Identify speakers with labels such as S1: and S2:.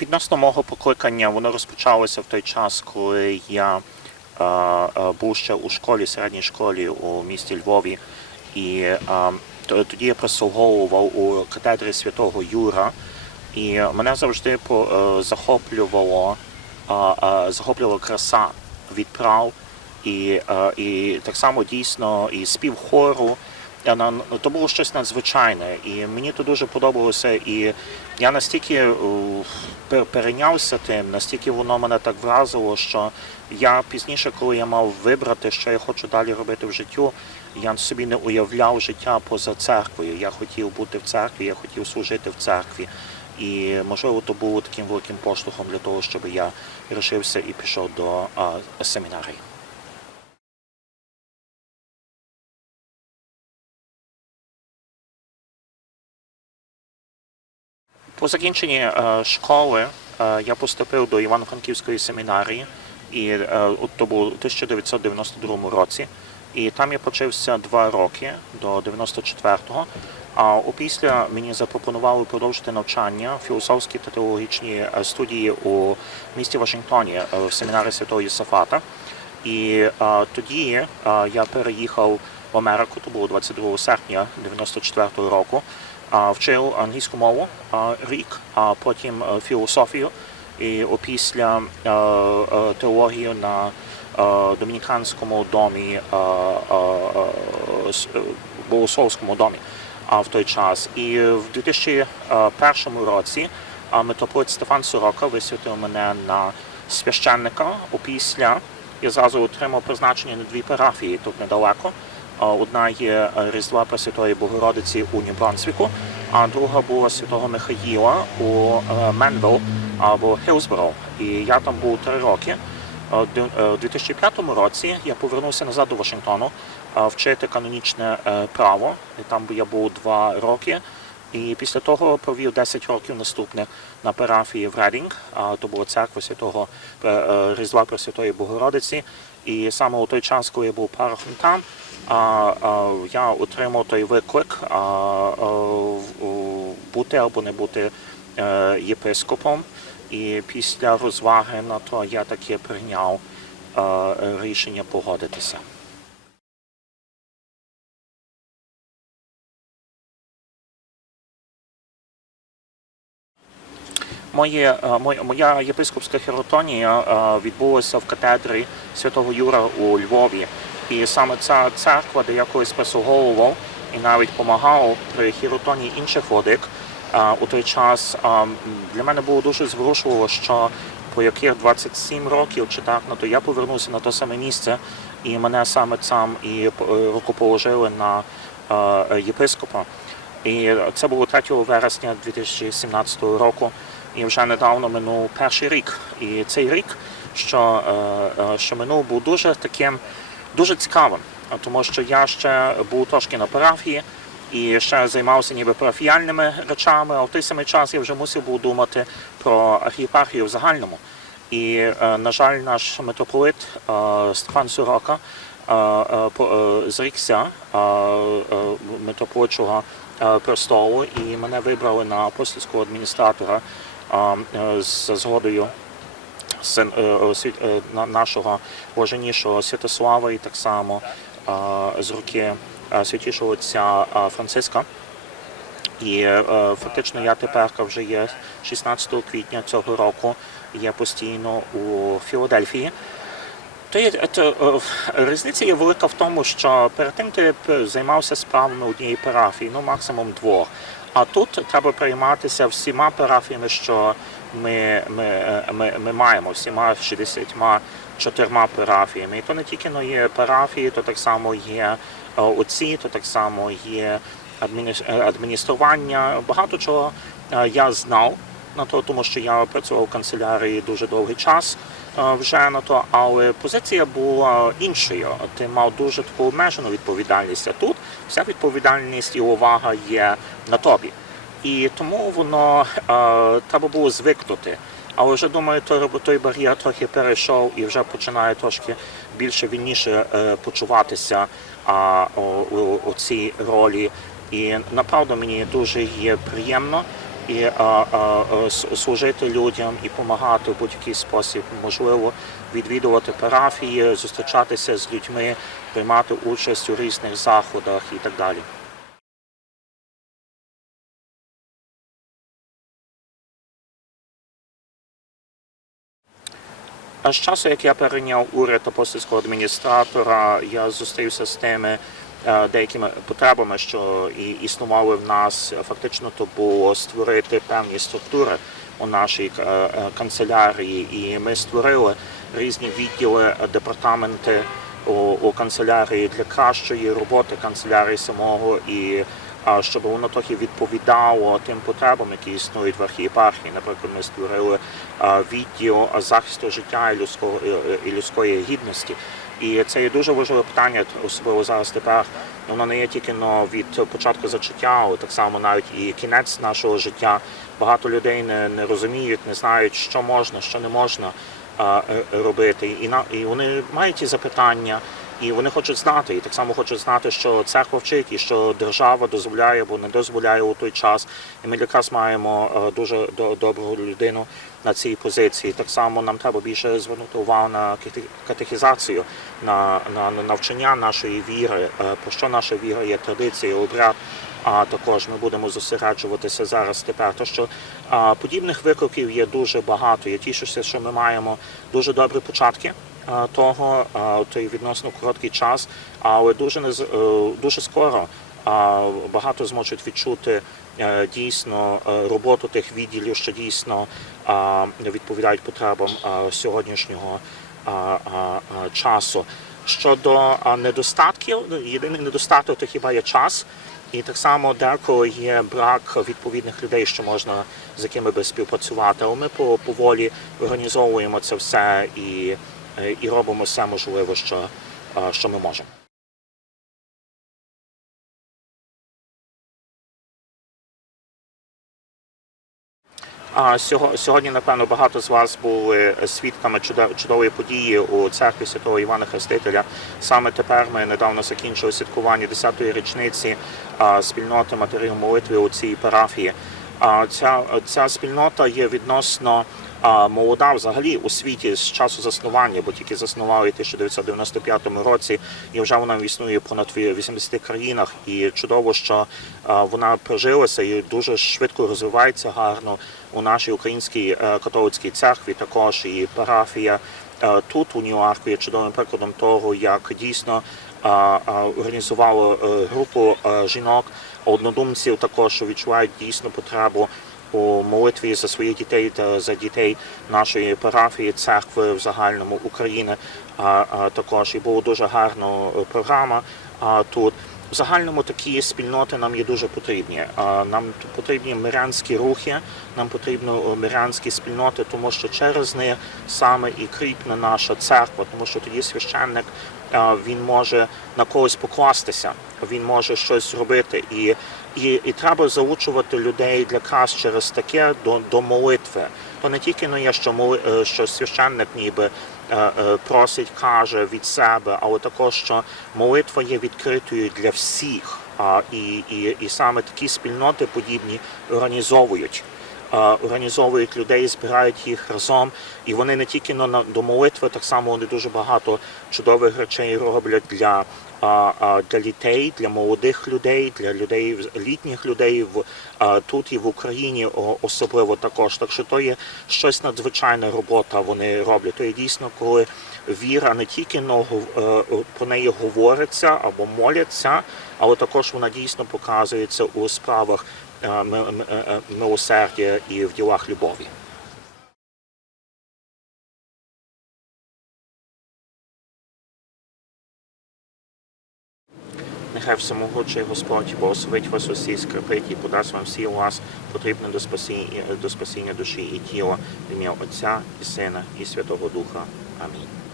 S1: Відносно мого покликання, воно розпочалося в той час, коли я е, е, був ще у школі, середній школі у місті Львові. І е, тоді я прислуговував у катедрі святого Юра. І мене завжди захоплювало, захоплювала краса відправ і, і так само дійсно і спів хору. То було щось надзвичайне, і мені то дуже подобалося. І я настільки е, пер- перейнявся тим, настільки воно мене так вразило, що я пізніше, коли я мав вибрати, що я хочу далі робити в життю, я собі не уявляв життя поза церквою. Я хотів бути в церкві, я хотів служити в церкві. І можливо, то було таким великим поштовхом для того, щоб я рішився і пішов до семінарії. По закінченні е, школи е, я поступив до Івано-Франківської семінарії, і е, от то було у 1992 році. І там я почився два роки до 94-го. А опісля мені запропонували продовжити навчання філософські та теологічні студії у місті Вашингтоні в семінарі Святого Єсафата. І е, тоді е, я переїхав в Америку, то було 22 серпня 94-го року. Вчив англійську мову рік, а потім е, філософію і опісля е, е, теологію на домініканському домі, богословському домі в той час. І в 2001 році митрополит Стефан Сорока висвятив мене на священника. Опісля я зразу отримав призначення на дві парафії тут недалеко. Одна є е, Різдва Пресвятої Богородиці у Нью-Брансвіку, а друга була Святого Михаїла у Менвел або Хілсборо. І я там був три роки. Е, е, У 2005 році я повернувся назад до Вашингтону е, вчити канонічне е, право. І там я був два роки. І після того провів 10 років наступне на парафії в Редінг, то була церква святого е, е, Різдва Пресвятої Богородиці. І саме у той час, коли я був парохом там, я отримав той виклик бути або не бути е, єпископом. І після розваги на то я таки прийняв рішення погодитися. Моє, е, моя, єпископська хіротонія е, відбулася в катедрі святого Юра у Львові. І саме ця церква, де я колись прислуговував і навіть допомагав при хіротонії інших водик, е, у той час для мене було дуже зворушливо, що по яких 27 років чи так, ну, то я повернувся на те саме місце, і мене саме там і рукоположили на єпископа. І це було 3 вересня 2017 року. І вже недавно минув перший рік. І цей рік, що, е, е, що минув, був дуже таким, дуже цікавим, тому що я ще був трошки на парафії і ще займався ніби парафіяльними речами, а в той самий час я вже мусив був думати про архієпархію в загальному. І, е, на жаль, наш митрополит Стефан е, зрікся е, престолу, і мене вибрали на апостольського адміністратора е, е, згодою е, е, нашого блаженнішого Святослава і так само з руки святішого отця Франциска. І фактично я тепер вже є 16 квітня цього року, є постійно у Філадельфії. То є, то, різниця є велика в тому, що перед тим ти займався справами однієї парафії, ну максимум двох. А тут треба прийматися всіма парафіями, що ми, ми, е, ми, ми маємо, всіма 64 парафіями. І то не тільки ну, є парафії, то так само є е, отці, то так само є е, адміністрування. Багато чого я знав на то, тому що я працював в канцелярії дуже довгий час вже на то, але позиція була іншою. Ти мав дуже таку обмежену відповідальність. А тут вся відповідальність і увага є на тобі. І тому воно е, треба було звикнути. Але вже думаю, той, той бар'єр трохи перейшов і вже починає трошки більше вільніше е, почуватися а, у, у, у цій ролі. І направду мені дуже є приємно і а, а, е, служити людям і допомагати в будь-який спосіб. Можливо, відвідувати парафії, зустрічатися з людьми, приймати участь у різних заходах і так далі. А з часу, як я перейняв уряд апостольського адміністратора, я зустрівся з тими е, деякими потребами, що і існували в нас. Фактично, то було створити певні структури у нашій е, е, канцелярії, і ми створили різні відділи, е, департаменти у, у канцелярії для кращої роботи канцелярії самого і щоб воно трохи відповідало тим потребам, які існують в архієпархії. Наприклад, ми створили відділ захисту життя і людського і людської гідності. І це є дуже важливе питання, особливо зараз тепер. Воно не є тільки но від початку зачуття, але так само навіть і кінець нашого життя. Багато людей не, не розуміють, не знають, що можна, що не можна а, е, робити. І на і вони мають ті запитання. І вони хочуть знати, і так само хочуть знати, що церква вчить, і що держава дозволяє або не дозволяє у той час. І ми якраз маємо е, дуже до- добру людину на цій позиції. Так само нам треба більше звернути увагу на кате- катехізацію, на, на, на навчання нашої віри, е, про що наша віра є традиція, обряд. А також ми будемо зосереджуватися зараз тепер. То що а, подібних викликів є дуже багато. Я тішуся, що ми маємо дуже добрі початки того, а, той відносно короткий час, але дуже не е, дуже скоро багато зможуть відчути е, дійсно е, роботу тих відділів, що дійсно відповідають потребам сьогоднішнього часу. Щодо недостатків, єдиний недостаток то хіба є час. І так само деколи є брак відповідних людей, що можна з якими би співпрацювати. Але ми по- поволі організовуємо це все і, е, і робимо все можливе, що, е, що ми можемо. Сьогодні, напевно, багато з вас були свідками чудової події у церкві святого Івана Хрестителя. Саме тепер ми недавно закінчили святкування 10-ї річниці спільноти матерів молитви у цій парафії. Ця, ця спільнота є відносно а, молода взагалі у світі з часу заснування, бо тільки заснували в 1995 році, і вже вона існує понад 80 країнах. І чудово, що вона прижилася і дуже швидко розвивається гарно у нашій українській е, католицькій церкві. Також і парафія е, тут у Нью-Арку є чудовим прикладом того, як дійсно організувало е, групу жінок, однодумців також відчувають дійсно потребу у молитві за своїх дітей та за дітей нашої парафії, церкви в загальному України. А, а також і була дуже гарна е, програма а, тут. В загальному такі спільноти нам є дуже потрібні. Нам потрібні мирянські рухи, нам потрібно мирянські спільноти, тому що через них саме і кріпне наша церква, тому що тоді священник він може на когось покластися, він може щось зробити. І, і, і треба заучувати людей для крас через таке до, до молитви. То не тільки ну, є, що, моли, е, що священник ніби е, е, просить, каже від себе, але також що молитва є відкритою для всіх. І, і, і саме такі спільноти подібні організовують. Е, Організовують людей, збирають їх разом, і вони не тільки на- до молитви, так само вони дуже багато чудових речей роблять для, а, а, для дітей, для молодих людей, для людей літніх людей в тут і в Україні особливо також. Так що то є щось надзвичайна робота. Вони роблять. То є дійсно, коли віра не тільки е, про неї говориться або моляться, але також вона дійсно показується у справах е, е, милосердя і в ділах любові. Нехай всемогучий Господь благословить вас усі, скріпить і подасть вам всі вас потрібне до спасіння, до спасіння душі і тіла в ім'я Отця і Сина і Святого Духа. Амінь.